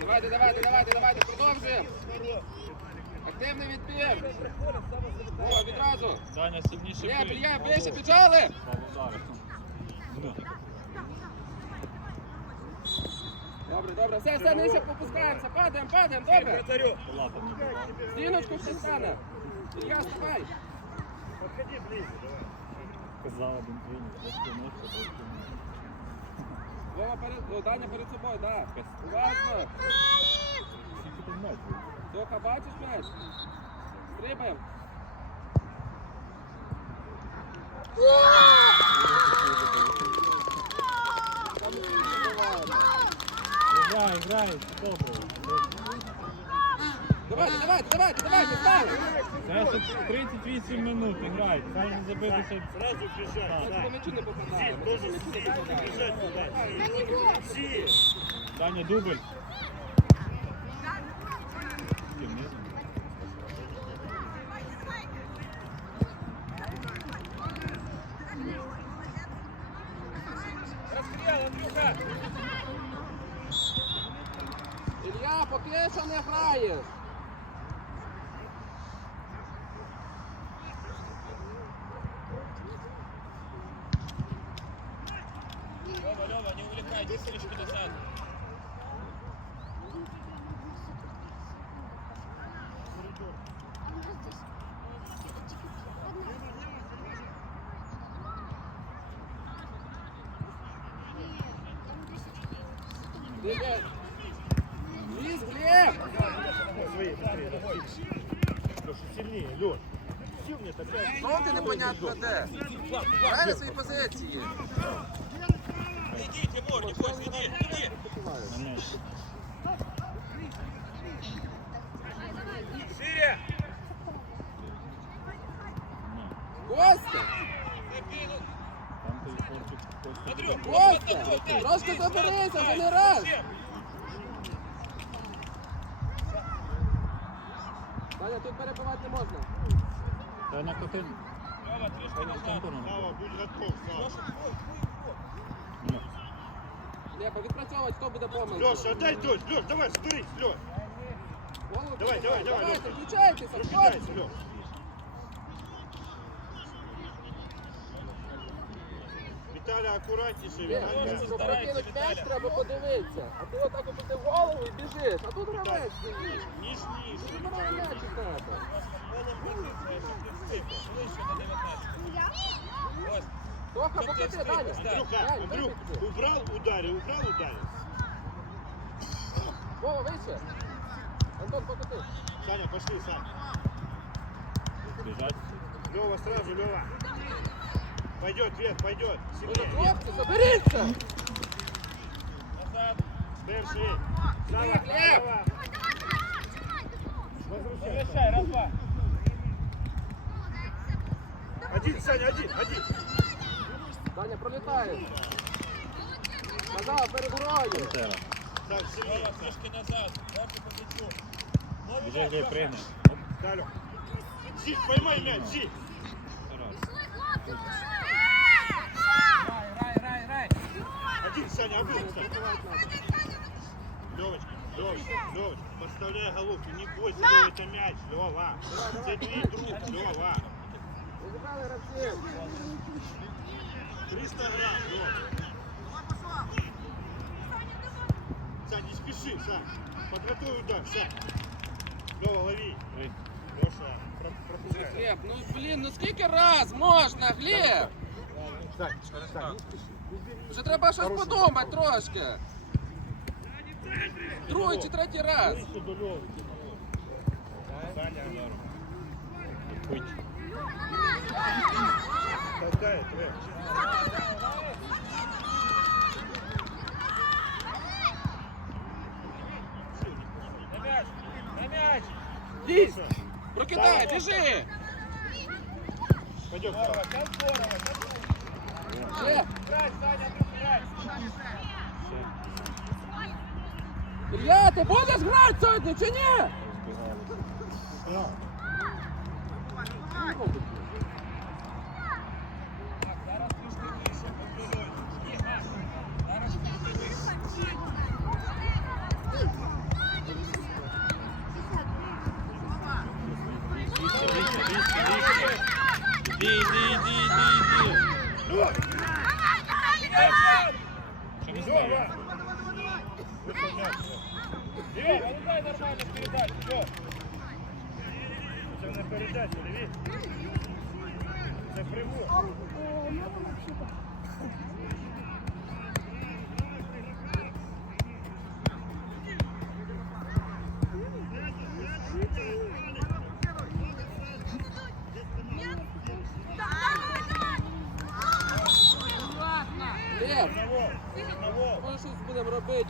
Давайте, давайте, давайте, давайте, продовжуємо. Активний відбір. О, відразу. Даня, сильніше. Бля, бля, ближче, піджали. все, все, нижче попускаємося, падаємо, падаємо, добре. Палата не була. Стіночку хтось стане. Ілля, вставай. Казав один тренер, трошки нижче, трошки нижче. Вова перед, о, Даня перед собою, так. Уважно. Скільки тут метрів? Тоха, бачиш м'яч? Стрибаємо. Грай, грай, добре. Давайте, давайте, давайте, давайте, стали. Це ще 38 минут грай. Саня не забити ще. Сразу бежать. По м'ячу не попадали. Си, Ми тоже по м'ячу не си, попадали. бежать туда. Си. Даня дубль. Граєш. Лёва, Лёва, не увлекай, десяточку назад. Глеб. Лиз, Глеб. Свои, смотри, Леша, сильнее, Леш. Сильнее, опять. Що ти непонятно де? Грай на свої позиції. Иди, Тимур, не бойся, иди, иди. На м'яч. Шире. Ні. Костя, Забей, ну, Там той хлопчик Костя. Андрюх, Костя, вот такой, трошки заберися, вже Даня, тут перебивати не можна. Та на котин. Лёва, трішки назад. Контуру не Слава, будь готов, Слава. Лёша, ой, ой, ой. Ні. Лепа, відпрацьовувати, хто буде помилки. Леша, отдай дочь. Леш, давай, соберись, Леш. Голову Давай, піднімай. давай, давай, Давайте, Лёша. включайтеся, Раскидайся, хлопці. Леш. Виталя, аккуратнейше, Леп, Виталька. щоб прокинути м'яч, треба подивитися. А ти отак опустив голову і біжиш. А тут гравець стоїть. Ниже, ниже. Ти забирай м'яч у тебе. Полом позиция, щоб ти встиг. Ближче до 19. Ось. Тоха, Щоб ти покати, встиг, Даня. ось так. Андрюха, Дань, Андрюх, випусти. убрал, ударил, убрал, ударил. Вова, вище. Антон, покати. Саня, пошли, Саня. Біжать. Лева, сразу, Лева. Пойдет, вверх, пойдет. Ну, Сильнее. хлопці, заберіться. Назад. Держи. Слава, Глеб, Глеб. Слава. Завершай, раз, два. Один, Саня, один, один. Даня, пролітає. Назад, перед грою. Пантера. Так, сильнее. Лёва, трішки назад. Дальше по мячу. Лови Біжи, мяч, Глеб, Лёва. прийме. Да, Лёх. Зик, поймай мяч, Зик. Рай, Один, Саня, один, Саня. Левочка, Левочка, Левочка, подставляй головку, не бойся, Лёва, это мяч, Лева. Это твой друг, Лева. Розібрали гравців. 300 грамм, Лева. Сань, не спеши, Сань. Подготовь удар, Сань. Лева, лови. Три. Леша, про- пропускай. Глеб, ну блін, ну скільки раз можна, Глеб? Сань, Сань, не спеши. Вже треба щось подумати трошки. Другий чи третій раз. Ближе до Левы. Саня, Путь. толкает, Лев. На мяч, на мяч. Їсть! Прокидай, біжи! Пойдем, Здорово, Сань. сейчас здорово. Глеб, Играй, Саня, Андрюх, играй. Ілля, ти будеш грати сьогодні чи ні?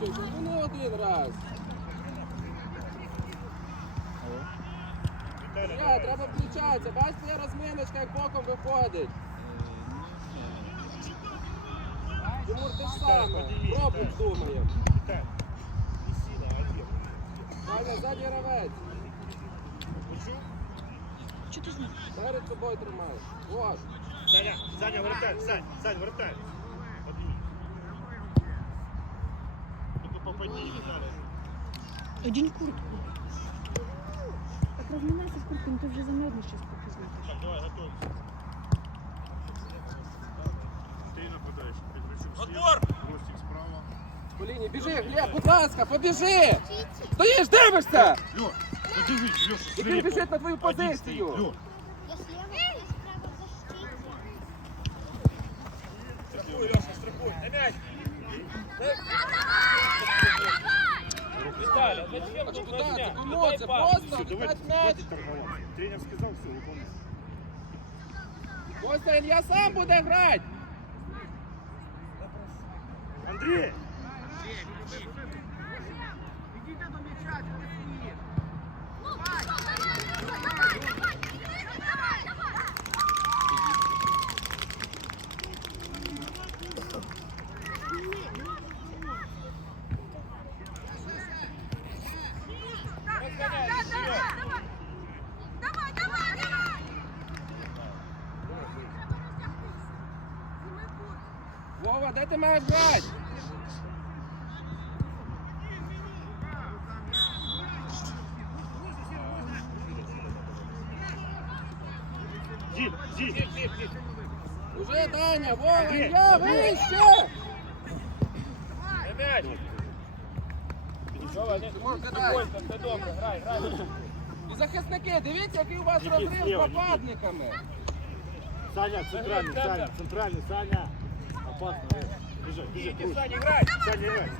будемо робити вже. Ну не один раз. Віталя, Ні, давай. треба включатися. Бачите, є розминочка, як боком виходить. Тимур, ти ж саме. Пробуй думаємо. Віталь. Не сила, а где? Ваня, задній гравець. Почув? Перед собою тримаєш. Вот. Саня, Саня, вратарь, Сань, Сань, вратарь. Одінь куртку. Так розминайся в куртку, ну ти вже замерзнеш зараз поки злетиш. Так, давай, готовимся. Ты нападаешь. Отбор! Ростик справа. По лінії, біжи, Глеб, будь ласка, побіжи! Стоїш, дивишся! Лё, подивись, Лёша, Який слева. біжить на твою Один позицію. стоит. Лё, Страхуй, Леша, страхуй. На мяч. Виталя, зачем А тут? Дай Це пас. просто віддать м'яч. Тренер сказал, все, выполняй. Костя, Ілья сам буде грати! Андрей! Вова, де ти маєш грати? Зиль, Зиль! Зип, зип, зип. Уже Даня, Вова, Андрій, Ілья, Андрій. вище! На мяч. Вова, не Тимур, не кидай. бойся, все добре, грай, грай. І захисники, дивіться, який у вас Нікіт, розрив з зліва, Нікіт. нападниками. Саня, центральный, Саня, Саня, центральный, Саня. Саня, играй. Саня, играй.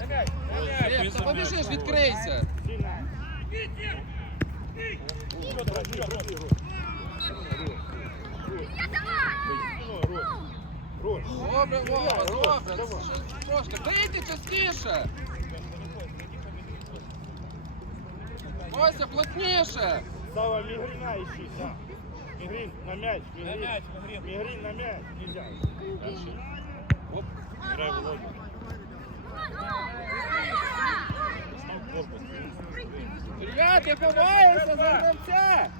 На мяч, на мяч. Глеб, та побіжиш, відкрийся. Сильно. Всё, давай, вперед. Крути, Рот. Рот. Рот. Добре, Вова, добре. Давай. Ще Трошки. Дайте частіше. Костя, плотніше. Сава, Мигрина ищи, да. Мигрин, на мяч. На Мигрин. мяч, Мигрин. Мигрин на мяч. Нельзя. Дальше. Оп. Играй, Володя. Сам корпус. Ілья, ти ховаєшся за гравця.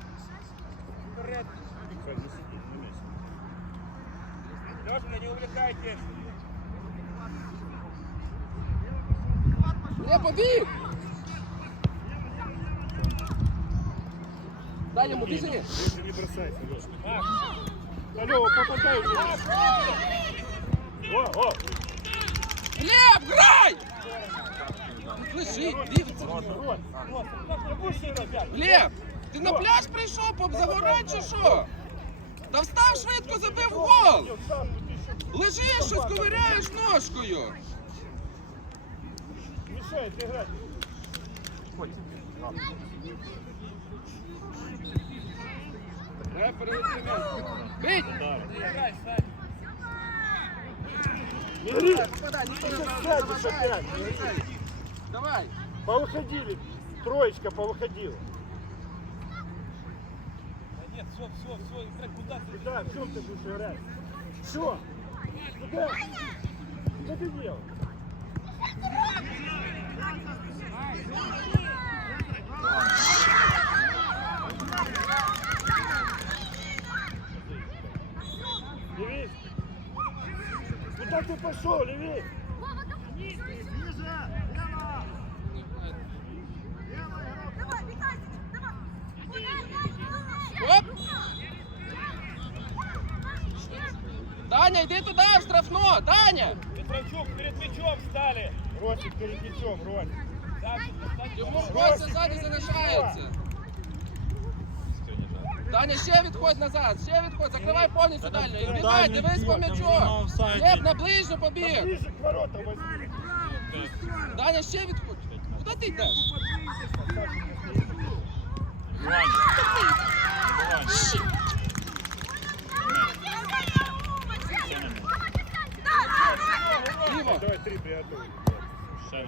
Сань, не сиди, на месте. Лёша, не увлекайтесь. Ілля, побіг. Дай йому біжи. Не бросайся, Льош. Алло, попадай. О, о. Глеб, грай! Слыши, двигаться. Глеб, ти на пляж прийшов, поп, загорай шо? Та встав швидко, забив гол! Лежиш, що сковиряєш ножкою! Мішає, ти грати. Бить! Давай. Повыходили. Троечка повыходила. Да Нет, все, все, все, играй куда ты? Да, в чем ты будешь играть? Что? Куда? Что ты делаешь? Куда ты пошел, Левей? Оп! Даня, йди туди, в штрафно! Даня! Петровчук, перед мячом встали. Ростик перед мячом, Ростик. Тимур Костя ззаді залишається. Даня, ще відходь назад, ще відходь, закривай повністю дальню. І бігай, Дальній дивись по б'є, там м'ячу. вже на офсайді. Глеб, на ближню побіг. Ближе к воротам возьми. Даня, ще відходь. Куди ти йдеш? Ваня. Ваня. Ліво. Давай три приготовим. Ще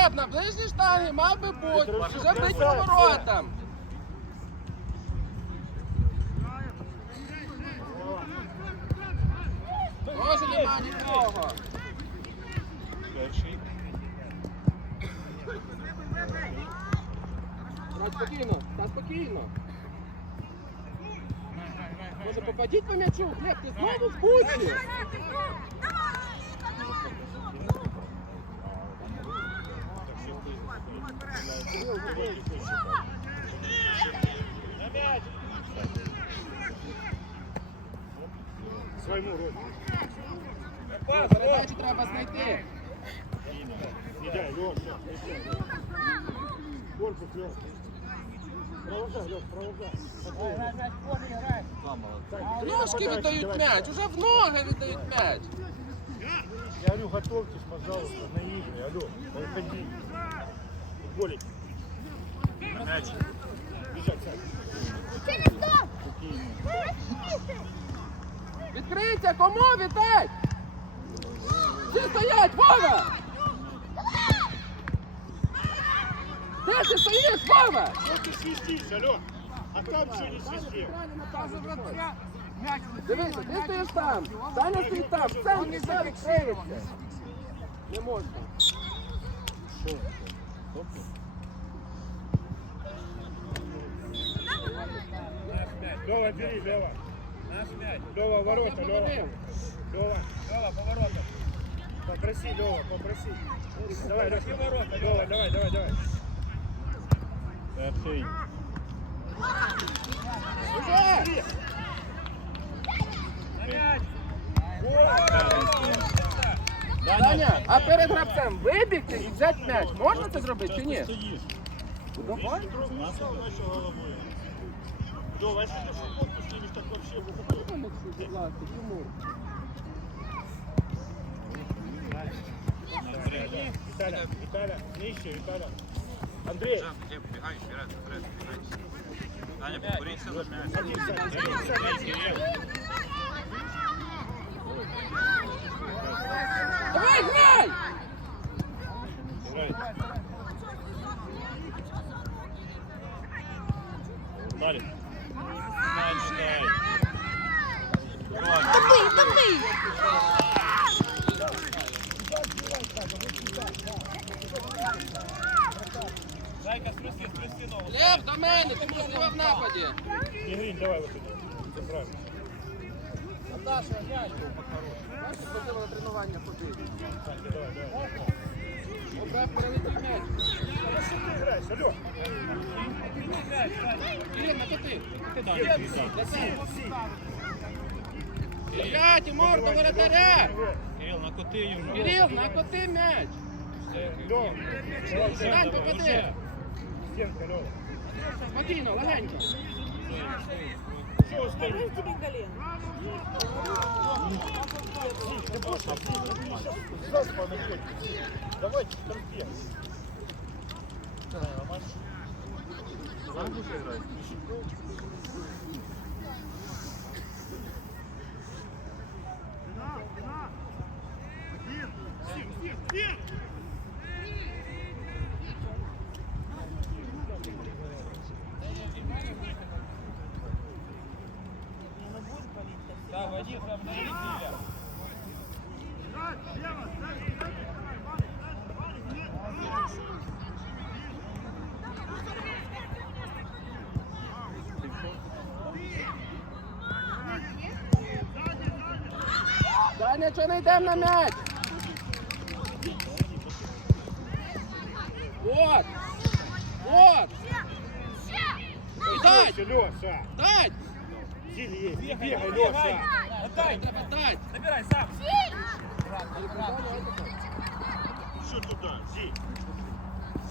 Глеб, на ближній штангі мав би бути. Вже бить по воротам. Може нема нікого. Перший. Брат, спокійно, та спокійно. Може попадіть по м'ячу, Глеб, ти знову в буці. Своему роду. Передачу треба знайти. Дай, Леша. Корпус, Леша. Провожай, Леша, провожай. Ножки віддають м'яч, уже в ноги віддають м'яч. Я говорю, готовьтесь, пожалуйста, на игры. Алло, выходи. Голик. Мяч. Бежать, Сань. Відкрийте, кому віддай? Всі стоять, Вова! Де ти стоїш, Вова? Что ты свистишь, алло? А там что не свистел? Дивися, ти стоїш там, Даня стоїть там, в центрі все відкриється. Не можна. Лева, бери, Лева. Наш мяч. Лева, ворота, Лева. Говорив. Лева, Лева, поворотом. попроси, Лева, попроси. Давай, Такі Леша. ворота, Лева, давай, давай, давай. Перший. Уже! На мяч. Даня, а перед гравцем вибігти і взяти м'яч. Можна це зробити чи ні? Стоїш. Давай. Начал головой. Лева, если ты футболку снимешь, так вообще буху. Будь ласка, Тимур. Виталя, Виталя, нижче, Виталя. Андрей, Даня, поборіться за м'яч. один, Саня, один, Саня. Давай, грай! Грай. Далі. Вільний! Зайка, струси, струси ногу. Лев, до мене, ти був зліва в нападі. Ігрінь, давай виходи. Це правильно. Наташа, м'яч. Бачиш, ходила на тренування ходити. Так, давай, давай. Обрав перелетів м'яч. Але що ти граєш, алло? Ти не граєш, Ігрінь, а то ти. Ти далі. Сі, сі, сі. Ілля, Тимур, до воротаря. Кирил, накоти йому. Кирил, накоти м'яч. Стань, попади. Спокійно, легенько. Давайте терпеть. Да, води сам на Илья. Даня, чого не йдемо на м'яч? Вот. Вот. Дай, Леша, дай. сильнее. Не бегай, Леша. Отдай! Треба дати. Набирай сам! Еще туда, Зи.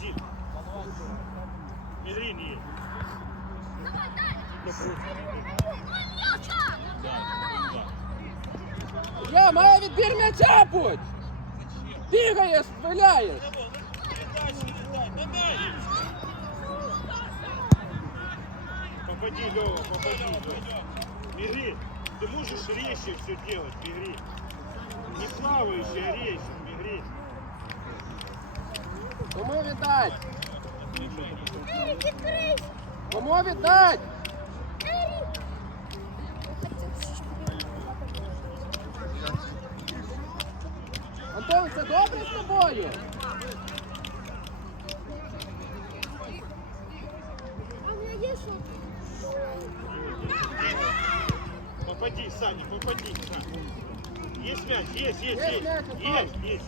Зи. Мирин есть. Я маю відбір м'яча будь! Бігаєш, стріляєш! Попади, Лева, попади, Лева. Мирин, ты можешь резче все делать, Мирин. Не плавающий, а резче, Мирин. Кому віддать? Кому віддать? Тобою? Попади, Саня, попади, Саня. Есть мяч, есть, есть, Есть есть. мяч. Есть, есть.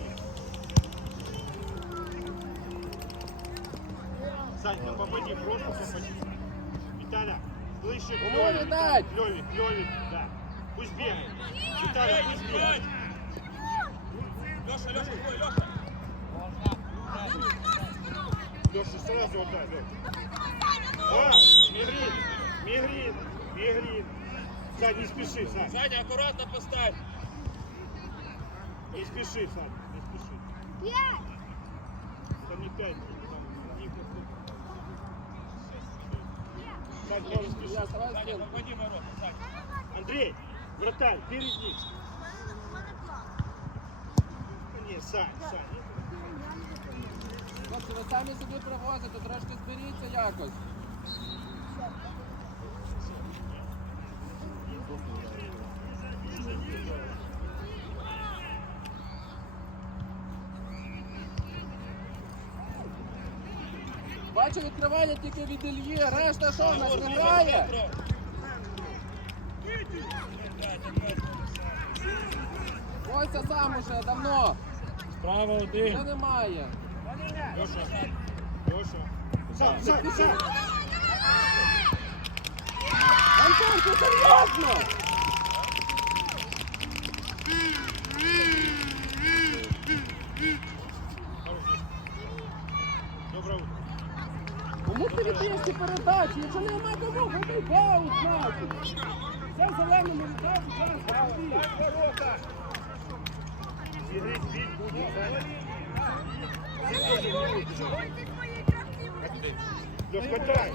Санька, попади, просто попади. Виталя, слышишь, Левик? Левик, Левик, да. Пусть бегает. Виталя, пусть бегает. Леша, Леша, твой, Леша! Леша, сразу отдай, Леша. А, Мигрин, Мигрин, Мигрин. Сань, не спеши, Сань. Саня, аккуратно поставь! Не спеши, Сань, не спеши. Там не пять, там не Сань, не спеши. Саня, попади ворота, Саня! Андрей, вратарь, перед ним. Не, Сань, Сань. Хлопці, ви самі собі привозите, трошки зберіться якось. Бачу відкривання тільки від Ільї, решта що, нас не грає? Ось це сам уже давно, Вже один. немає. Леша. Сань, Сань, Сань. Антон, ти серйозно? Кому ти віддаєш передачі? Якщо нема кому, ходи баут нафіг. Це в зеленому відразу зараз ворота. Игры бить, Леш, хватай.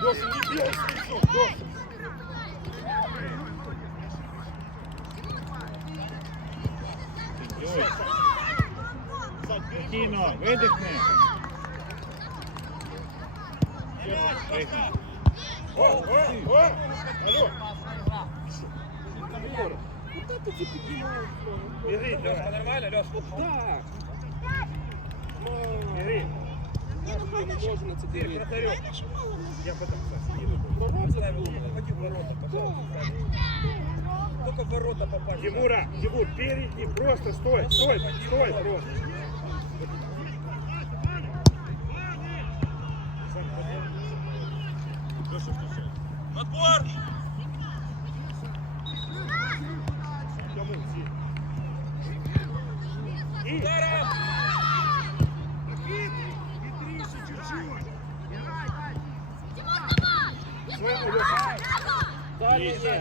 Леша, не бей с лицом, Леша. Ой, Сань, перебрось. Спокійно, видихни. О, о, о! Алло, Ігор, куди ти ці піднімаєш? бери, Леша, давай. нормально, Леша? Так. Бери. Я не можу на це дивитися. Вратарек. Я потом Саш, не буду. Пророк задумав. Попади в ворота, пожалуйста. Только в ворота попасть. Тимура, Тимур, перед ним, просто стой, стой, стой, просто. Швидко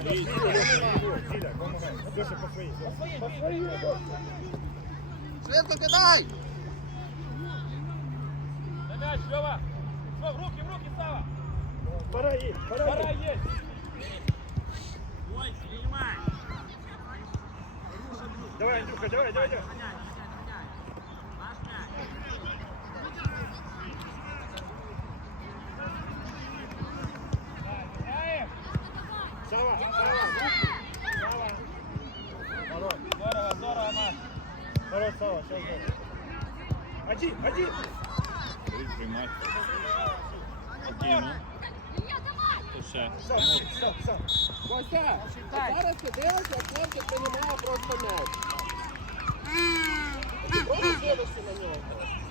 кидай! На мяч, Лева! Все, в руки, в руки, Сава! Пора есть, пора Пора есть. есть! Давай, Андрюха, давай, давай, давай.